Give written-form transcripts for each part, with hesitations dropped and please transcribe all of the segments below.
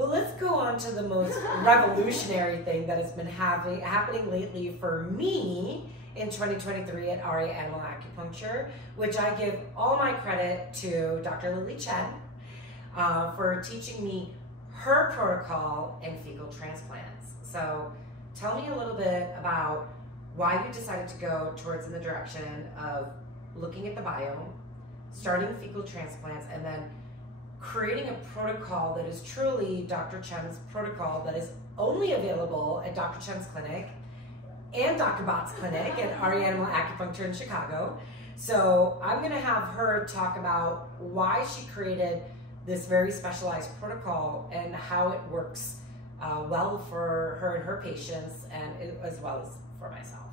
Well, let's go on to the most revolutionary thing that has been happening lately for me in 2023 at Arya Animal Acupuncture, which I give all my credit to Dr. Lily Chen for teaching me her protocol in fecal transplants. So tell me a little bit about why you decided to go towards in the direction of looking at the biome, starting fecal transplants, and then creating a protocol that is truly Dr. Chen's protocol that is only available at Dr. Chen's clinic and Dr. Bhatt's clinic at Arya Animal Acupuncture in Chicago. So I'm gonna have her talk about why she created this very specialized protocol and how it works well for her and her patients, and as well as for myself.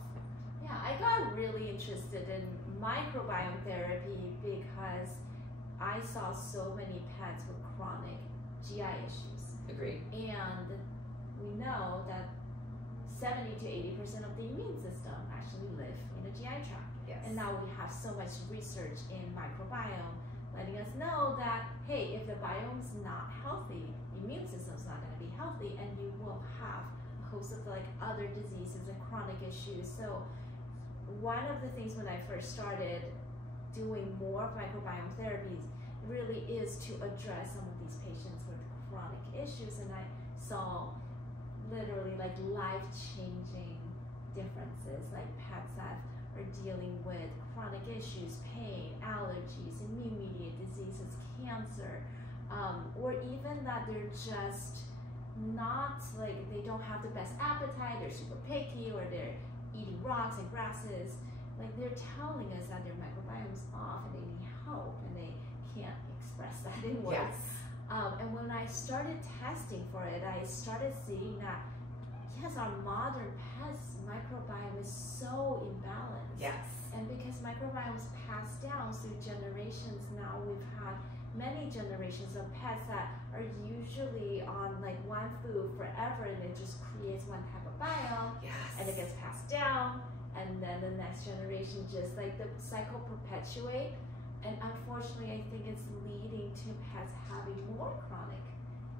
Yeah, I got really interested in microbiome therapy because I saw so many pets with chronic GI issues. Agreed. And we know that 70 to 80% of the immune system actually live in the GI tract. Yes. And now we have so much research in microbiome letting us know that, hey, if the biome's not healthy, the immune system's not going to be healthy, and you will have a host of like other diseases and chronic issues. So one of the things when I first started doing more microbiome therapies really is to address some of these patients with chronic issues, and I saw literally like life-changing differences, like pets that are dealing with chronic issues, pain, allergies, immune-mediated diseases, cancer, or even that they're just not like, they don't have the best appetite, they're super picky, or they're eating rocks and grasses. Like they're telling us that their microbiome's off and they need help and they can't express that in words. Yes. And when I started testing for it, I started seeing that, yes, our modern pets' microbiome is so imbalanced. Yes. And because microbiome is passed down through generations now, we've had many generations of pets that are usually on like one food forever, and it just creates one type of biome. Yes. And it gets passed down, and then the next generation just like the cycle perpetuate. And unfortunately, I think it's leading to pets having more chronic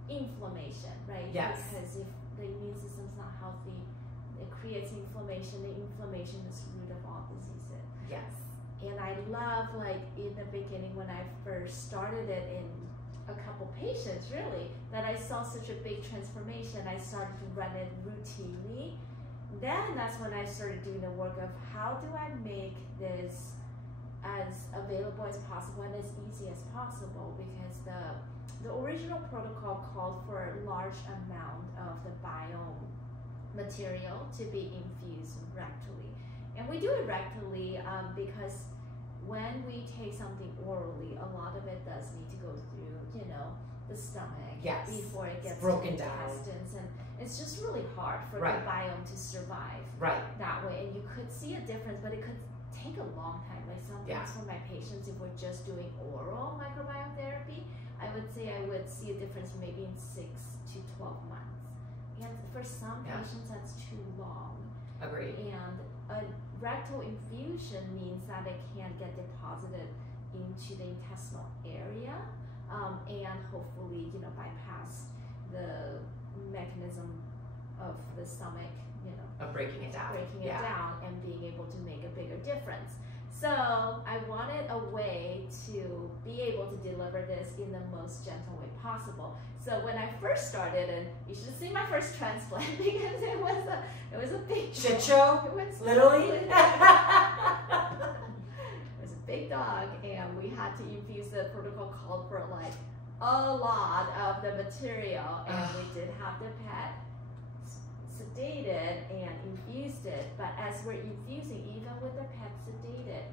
inflammation, right? Yes. Because if the immune system's not healthy, it creates inflammation. The inflammation is the root of all diseases. Yes. And I love, like, in the beginning when I first started it in a couple patients, really, that I saw such a big transformation. I started to run it routinely. Then that's when I started doing the work of how do I make this as available as possible and as easy as possible, because the original protocol called for a large amount of the biome material to be infused rectally. And we do it rectally because when we take something orally, a lot of it does need to go through, you know, the stomach, yes, before it gets broken to the down. intestines, and it's just really hard for Right. the biome to survive that way. And you could see a difference, but it could take a long time. Like sometimes for my patients, if we're just doing oral microbiome therapy, I would say I would see a difference maybe in 6 to 12 months. And for some patients, that's too long. Agreed. And a rectal infusion means that it can get deposited into the intestinal area, and hopefully, you know, bypass the mechanism of the stomach, you know, Of breaking it down. Down and being able to make a bigger difference. So I wanted a way to be able to deliver this in the most gentle way possible. So when I first started, and you should see my first transplant because it was a big shit show. It was literally. It was a big dog, and we had to infuse. The protocol called for like a lot of the material, and we did have the pet sedated and infused it. But as we're infusing, even with the pet sedated,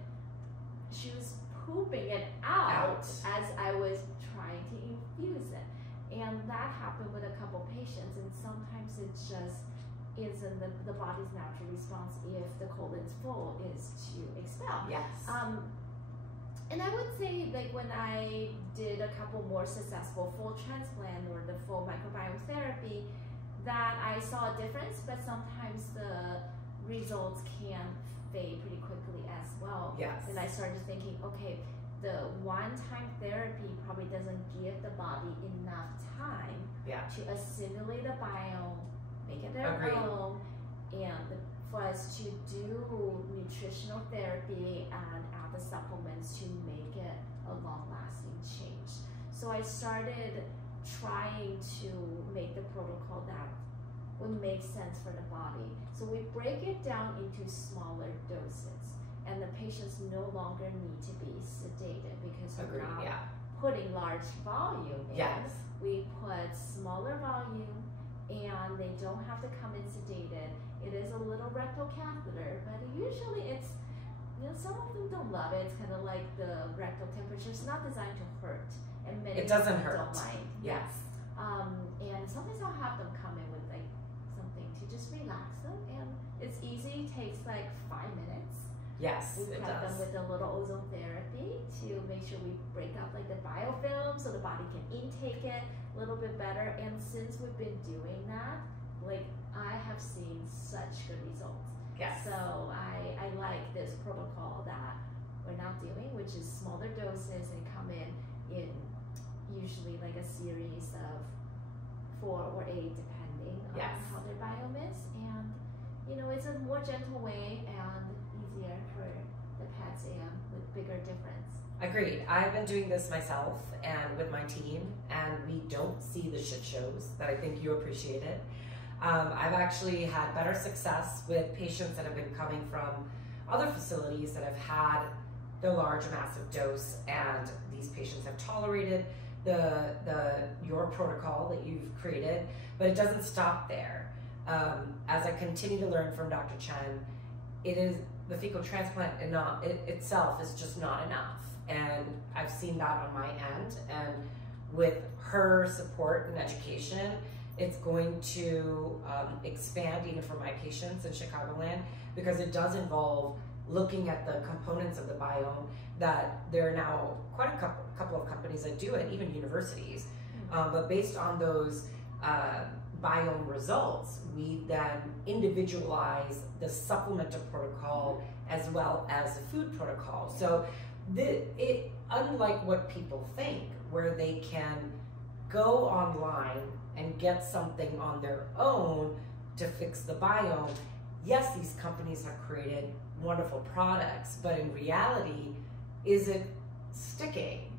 she was pooping it out as I was trying to infuse it. And that happened with a couple patients, and sometimes it just isn't the body's natural response if the colon's full is to expel. Yes. And I would say, like, when I did a couple more successful full transplant or the full microbiome therapy, that I saw a difference, but sometimes the results can fade pretty quickly as well. Yes. And I started thinking, okay, the one-time therapy probably doesn't give the body enough time to assimilate the biome, make it their Agreed. own, and for us to do nutritional therapy and add the supplements to make it a long-lasting change. So I started trying to make the protocol that would make sense for the body. So we break it down into smaller doses, and the patients no longer need to be sedated because we're Agreed, not putting large volume in. Yes. We put smaller volume, and they don't have to come in sedated. It is a little rectal catheter, but usually it's, some of them don't love it. It's kind of like the rectal temperature. It's not designed to hurt, and many It doesn't people hurt. don't mind. Yes. And sometimes I'll have them come in with like something to just relax them, and it's easy. Takes like 5 minutes. Yes, We it cut them does. with a little ozone therapy to make sure we break up like the biofilm so the body can intake it a little bit better. And since we've been doing that, like I have seen such good results. Yes. So I like this protocol that we're now doing, which is smaller doses and come in usually like a series of 4 or 8 depending on how their biome is. And it's a more gentle way and easier for the pets and with bigger difference. Agreed. I've been doing this myself and with my team, and we don't see the shit shows that I think you appreciated. I've actually had better success with patients that have been coming from other facilities that have had the large, massive dose, and these patients have tolerated your protocol that you've created, but it doesn't stop there. As I continue to learn from Dr. Chen, the fecal transplant itself is just not enough. And I've seen that on my end. And with her support and education, it's going to expand even for my patients in Chicagoland, because it does involve looking at the components of the biome that there are now quite a couple of companies that do it, even universities. But based on those biome results, we then individualize the supplemental protocol as well as the food protocol. So unlike what people think, where they can go online and get something on their own to fix the biome, yes, these companies have created wonderful products, but in reality, is it sticking?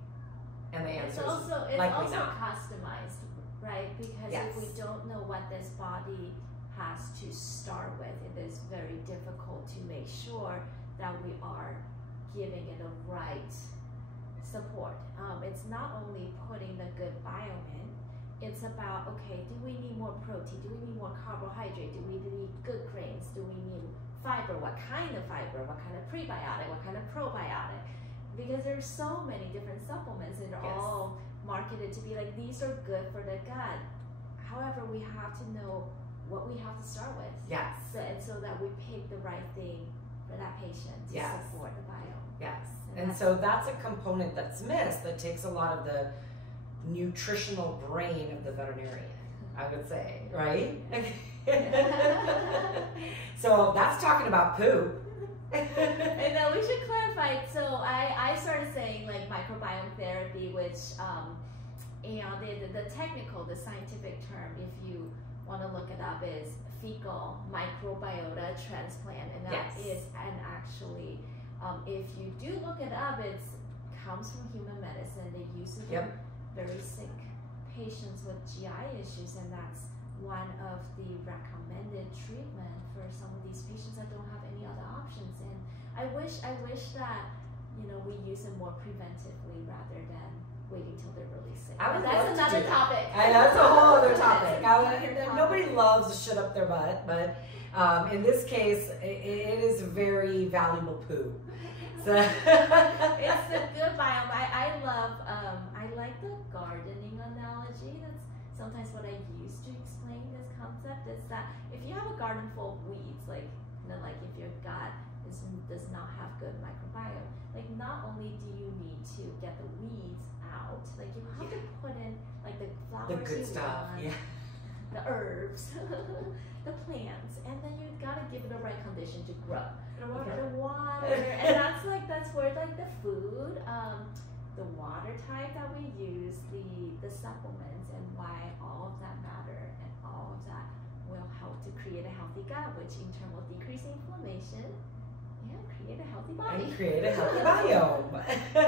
And the answer is likely not. Customized, right? Because if we don't know what this body has to start with, it is very difficult to make sure that we are giving it the right support. It's not only putting the good biome in, it's about, okay, do we need more protein? Do we need more carbohydrate? Do we need good grains? Do we need fiber? What kind of fiber? What kind of prebiotic? What kind of probiotic? Because there's so many different supplements and they're all marketed to be like, these are good for the gut. However, we have to know what we have to start with. Yes. So that we pick the right thing for that patient to support the biome. Yes. And so that's a component that's missed, that takes a lot of the nutritional brain of the veterinarian, I would say, right? So that's talking about poop. And then we should clarify. So I started saying like microbiome therapy, which the technical, the scientific term, if you want to look it up, is fecal microbiota transplant, and that is actually if you do look it up, it comes from human medicine. They use it in very sick patients with GI issues, and that's one of the recommended treatment for some of these patients that don't have any other options. And I wish that we use it more preventively rather than waiting till they're really sick. That's another topic. That's a whole other topic. Nobody loves to shit up their butt, but in this case, it is very valuable poo. So it's the good biome. I love. I like the gardening analogy. That's sometimes what I use to explain this concept. Is that if you have a garden full of weeds, like if your gut does not have good microbiome, like not only do you need to get the weeds out, like you have to put in like the flowers, the good stuff, the herbs, the plants, and then you gotta give it the right condition to grow. The water, and that's where like the food, the water type that we use, the supplements, and why all of that matter, and all of that will help to create a healthy gut, which in turn will decrease inflammation and create a healthy body. And create a healthy biome.